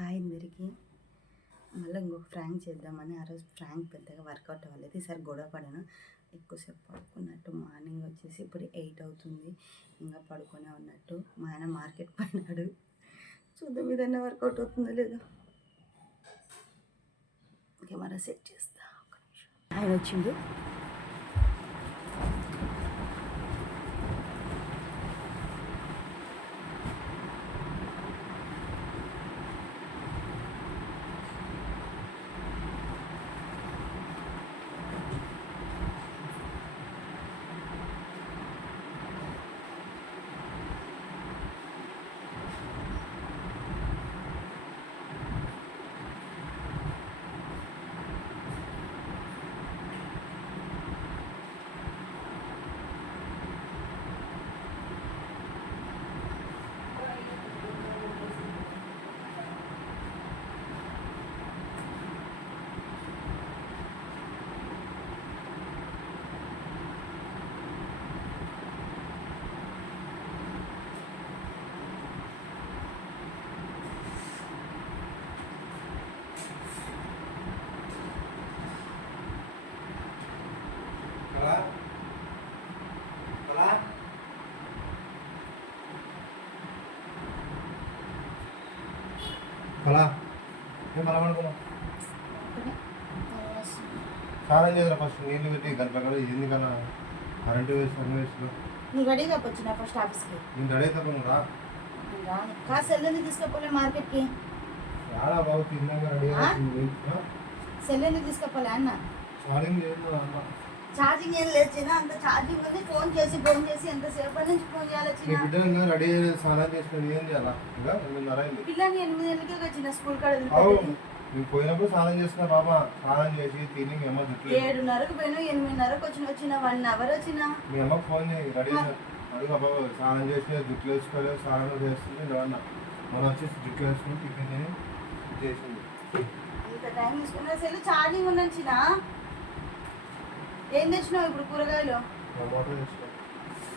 Hi అందరికీ. మళ్ళీ ఇంకొక ఫ్రాంక్ చేద్దామని ఆ రోజు ఫ్రాంక్ పెద్దగా వర్కౌట్ అవ్వలేదు. ఈసారి గొడవ పడాను. ఎక్కువసేపు పడుకున్నట్టు మార్నింగ్ వచ్చేసి ఇప్పుడు 8 అవుతుంది. ఇంకా పడుకునే ఉన్నట్టు. మా ఆయన మార్కెట్ పోయినాడు. చూద్దాం ఏదైనా వర్కౌట్ అవుతుందో లేదో. కెమెరా సెట్ చేస్తా. ఒక నిమిషం. ఆయన వచ్చిండు. అలా మేము అలా అనుకున్నాం. స్నానం చేసిన ఫస్ట్ నీళ్ళు పెట్టి గంటల ఎందుకన్నా కరెంటు వేసి అన్ని వేసుకో. నువ్వు రెడీగా వచ్చిన ఫస్ట్ ఆఫీస్కి. నేను రెడీ అవుతాను రా. కాస్త సెల్లెని తీసుకుపోలే మార్కెట్కి. చాలా బాగు తిన్నాక రెడీ అవుతుంది. సెల్లెని తీసుకుపోలే అన్న. ఛార్జింగ్ చేయదు అన్న. ఛార్జింగ్ ఏం లేదు చిన్న. అంత ఛార్జింగ్ ఉంది. ఫోన్ చేసి ఎంతసేపటి నుంచి ఫోన్ చేయాలి చిన్న. బిడ్డ ఇంకా రెడీ అయ్యి స్నానం చేసుకుని ఏం చేయాలా? ఇంకా 8:30 అయింది. పిల్లని 8 వచ్చిన స్కూల్ కాడ. నేను పోయినప్పుడు స్నానం చేస్తున్నా బాబా. స్నానం చేసి తిని మీ అమ్మ 7:30కు పోయినా 8:30కు వచ్చిన 1 అవర్ వచ్చిన. మీ అమ్మకు ఫోన్ చేయి రెడీ అడుగు బాబా. స్నానం చేసి జుట్లు వేసుకోలేదు. స్నానం చేస్తుంది అన్న. మనం వచ్చేసి జుట్లు వేసుకుని టిఫిన్ తిని చేసింది. ఇంత టైం తీసుకున్నా సెల్ ఛార్జింగ్ ఉన్న చిన్న. ఏం తెచ్చినావు ఇప్పుడు కూరగాయలు? టమాటో తెచ్చుకో.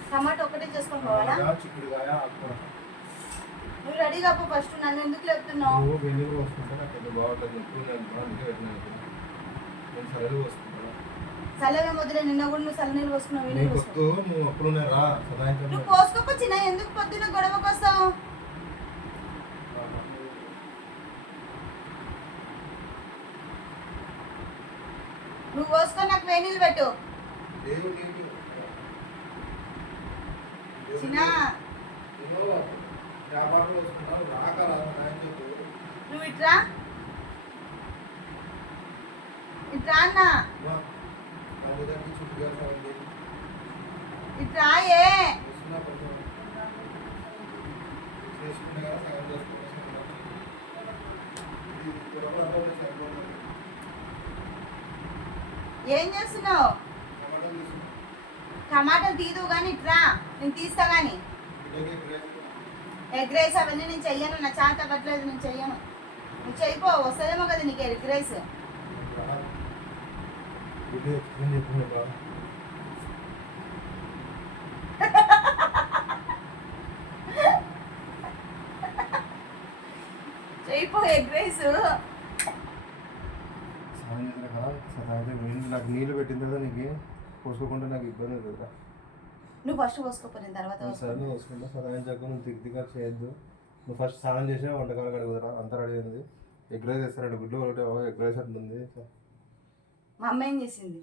టమాటో ఒకటే చేసుకొని పోవాలా? చిక్కుడుకాయ ఆకుకూర. నువ్వు రెడీగా పో ఫస్ట్. నన్ను ఎందుకు లేపుతున్నావు? నువ్వు వెలుగు వస్తుంటే నాకు ఎంత బాగుంటుంది చెప్పు. నేను అందుకే పెట్టినాను. నేను సరళి వస్తుంటా. చల్లవే మొదలే. నిన్న కూడా నువ్వు చల్ల నీళ్ళు పోసుకున్నావు. నువ్వు అప్పుడున్నా రా సదాయించు. నువ్వు పోసుకోకొచ్చినా ఎందుకు పొద్దున్న గొడవకు వస్తావు? నువ్వు పోసుకొని నాకు వేణీళ్ళు పెట్టు చిన్న. నువ్వు ఇట్రా ఇట్రా అన్న. ఇట్రా. ఏం చేస్తున్నావు? టమాటాలు తీదు కానీ ఇట్రా. నేను తీస్తా కానీ. ఎగ్ రైస్ అవన్నీ నేను చెయ్యను. నా చాత కట్టలేదు. నేను చెయ్యను. నువ్వు చెయ్యిపో. వస్తుందేమో కదా నీకు ఎగ్ రైస్. చెయ్యిపో ఎగ్ రైస్. నాకు నీళ్ళు పెట్టిన తర్వాత నీకు పోసుకోకుండా నాకు ఇబ్బంది అవుతుందా? నువ్వు ఫస్ట్ పోసుకోపోయిన తర్వాత సరే పోసుకుంటా. సదాయం చక్క నువ్వు దిగ్దిగా చేయొద్దు. నువ్వు ఫస్ట్ స్నానం చేసే వంటకాలు కడుగుదరా. అంతా రెడీ అయింది. ఎగ్ రైస్ వేస్తారండి. గుడ్లు ఒకటి ఎగ్ రైస్ అంటుంది. మా అమ్మ ఏం చేసింది?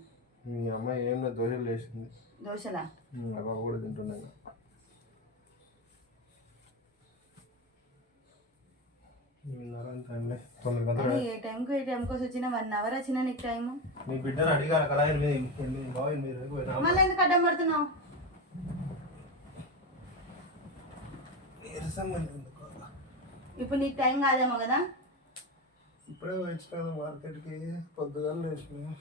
మీ అమ్మాయి ఏం లేదు దోశలు చేసింది. దోశలా? ఆ బాబు కూడా తింటున్నాను. ఏ టైంకు వచ్చిన 1 అవర్ వచ్చిన నీకు టైం. నీ బిడ్డను అడిగాను కదా. మళ్ళీ ఎందుకు అడ్డం పడుతున్నావు? ఇప్పుడు నీకు టైం కాదేమో కదా. ఇప్పుడే వచ్చినాను మార్కెట్కి. పొద్దుగా లేచిన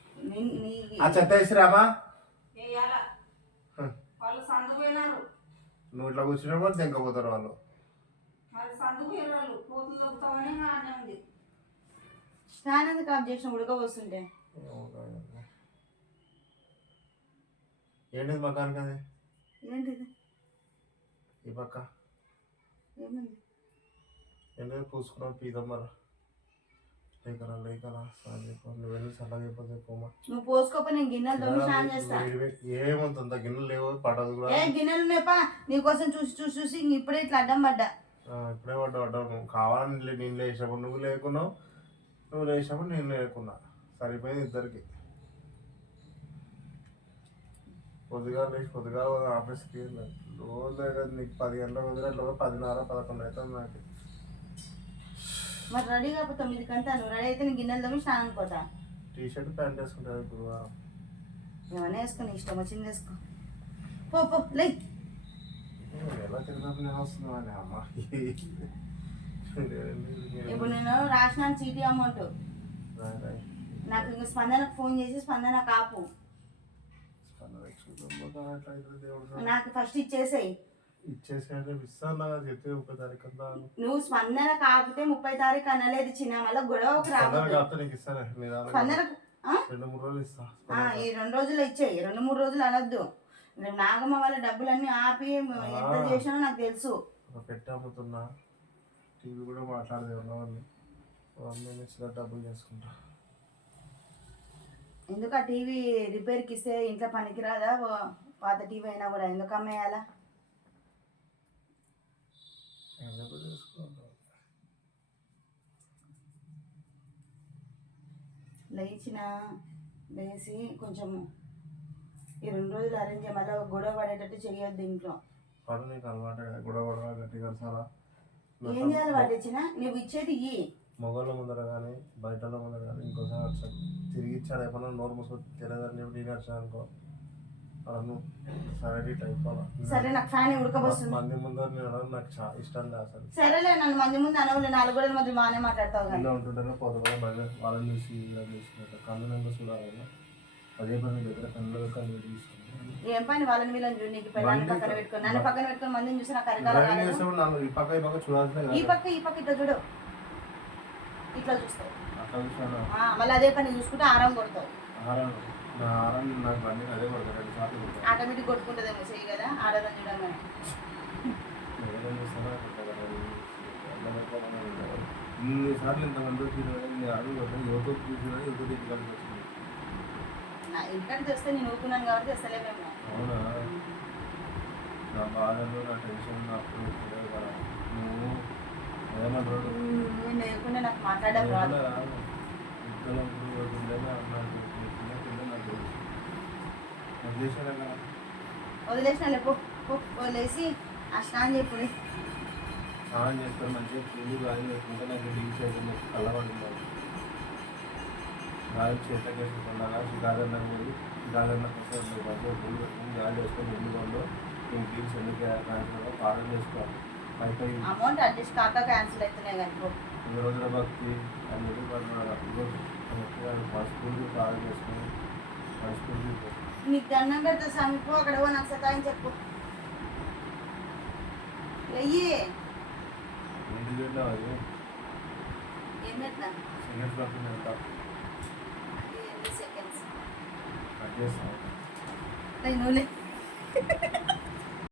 చెత్త వేసిరామా. నువ్వు ఇట్లా కూర్చున్నప్పుడు తెంకపోతారు వాళ్ళు. స్నానం కాప్ చేసిన ఉడకపోస్తుంటే. ఏంటిది మకానికి? అది ఏంటిది? ఈ పక్క ఏముంది? ఏంటో పూసుకున్నాం పీతమ్మర. లేకరా నువ్వు వెళ్ళి చల్లగైపోతే పోమా. నువ్వు పోసుకోపో, నేను గిన్నెలు తోమి స్నానం చేస్తా. ఏమంత గిన్నెలు లేవు పడదు కూడా. ఏ గిన్నెలు ఉన్నాయపా, నీకోసం చూసి చూసి చూసి ఇప్పుడే ఇట్లా అడ్డం పడ్డా. ఇప్పుడే పడ్డావు నువ్వు కావాలని నేను లేచినప్పుడు నువ్వు లేకున్నావు, నువ్వు లేచినప్పుడు నేను లేకున్నా, సరిపోయింది ఇద్దరికి. పొద్దుగా లేచి పొద్దుగా ఆఫీస్కి రోజు నీకు 10 గంటల వదిలేట్లో 10:30, 11 అవుతుంది నాకు. మరి రెడీ కాకపోతే 9 గంటలు నువ్వు రెడీ అయితే నేను గిన్నెలు తోమి స్నానం పోతా. టీషర్ట్ ప్యాంట్ వేసుకుంటాను గురువారం. ఏమన్నా వేసుకుని ఇష్టం వచ్చింది వేసుకో. పో పో లే. ఎలా తిరిగినప్పుడు నేను వస్తున్నాను అని అమ్మ. ఇప్పుడు నేను రాసిన చీటీ అమౌంట్ నాకు ఇంక స్పందనకు ఫోన్ చేసి స్పందన కాపు నాకు ఫస్ట్ ఇచ్చేసేయి. ఇచ్చేసేయండి ఇస్తాను చెప్తే 30 తారీఖు అంతా. నువ్వు స్పందన కాకపోతే 30 తారీఖు అనలేదు చిన్న, మళ్ళీ గొడవకు రాబోతు. నీకు ఇస్తాను స్పందనకు 2-3 రోజులు ఇస్తా. ఈ 2 రోజులు ఇచ్చేయి, 2-3 రోజులు అనొద్దు. నాగమ్మ వాళ్ళ డబ్బులన్నీ ఆపి ఎంత చేసినా నాకు తెలుసు. పెట్టి అమ్ముతున్నా, టీవీ కూడా మాట్లాడదే ఉన్నవాళ్ళు డబ్బులు చేసుకుంటా. ఎందుకు ఆ టీవీ రిపేర్కి ఇస్తే ఇంట్లో పనికిరాదా? పాత టీవీ అయినా కూడా ఎందుకు అమ్మేయాలా? లేచి కొంచెం ఈ 2 రోజులు అరేంజ్ చేయ, మళ్ళీ గొడవ పడేటట్టు చేయొద్దు ఇంట్లో. నీకు అలవాటు గొడవ గట్టిగా చాలా. ఏం చేయాలి వాటి ఇచ్చిన నువ్వు ఇచ్చేది ఇయ్యి. మొగోళ్ళ ముందర కానీ బయటల ముందర కానీ ఇంకోసారి వచ్చాను తిరిగి ఇచ్చాడు ఏమన్నా నోరు మూసుకొని తెలియదని చెప్పి నేను వచ్చాను అనుకో అలా సరే అయిపోవాలి. సరే నాకు ఫ్యాన్ ఉడకబోస్తుంది. మంది ముందర నేను నాకు చాలా ఇష్టం లేదు అసలు. సరేలే నన్ను మంది ముందు అనవలే, 4 గోడల మధ్య బాగానే మాట్లాడతావు కానీ. ఇలా ఉంటుంటారో పొద్దుగా బయట వాళ్ళని చూసి ఇలా చూసుకుంటారు కళ్ళు నెంబర్ చూడాలి. అదే పని దగ్గర కళ్ళు కళ్ళు తీసుకుంటాను. ఏం పని వాళ్ళని వీళ్ళని చూడు, నీకు నన్ను పక్కన పెట్టుకొని మందిని చూసి నాకు అరకాల ఈ పక్క ఈ పక్క చూడాల్సిన ఈ పక్క ఇట్లా చూడు, ఇట్లా చూస్తావు మళ్ళీ అదే పని చూసుకుంటే ఆరాం కొడతావు. ఆటోమేటిక్ కొట్టుకుంటుందేమో చెయ్యి కదా ఆడదని చూడగానే. ఇన్నిసార్లు ఇంతమంది ఇంటికాడికి తెస్తే నేను ఊరుకున్నాను కాబట్టి తెస్తలేమేమో. అవునా, నా బాధలు నా టెన్షన్ అప్పుడు నువ్వు ఏమంటారు నేను లేకుండా నాకు మాట్లాడడం రాదు. వదిలేసిన లేపు వదిలేసి ఆ స్నానం చెప్పుడు. స్నానం చేసుకొని మంచిగా పూలు గాలి చేసుకుంటే నాకు డీల్స్ అయిపోయింది కళ్ళబడింది. గాలి చేతకి వేసుకుంటున్నా గాదన్న పోయి గాదన్న కోసం మంచిగా పూలు పెట్టుకుని గాలి వేసుకొని ఎందుకు నేను డీల్స్ ఎందుకు క్యాన్సిల్ పాలన చేసుకోవాలి. అయిపోయి అమౌంట్ అడ్జస్ట్ కాక క్యాన్సిల్ అవుతున్నాయి కనుకో. 2 రోజుల భక్తి అని స్కూల్ పాలన చేసుకొని స్కూల్ నీకు దండం పెడతా సమీపో అక్కడ నాకు సతాయం చెప్పు. వెయ్యి ఏం పెట్టినా సెకండ్స్ నువ్వులే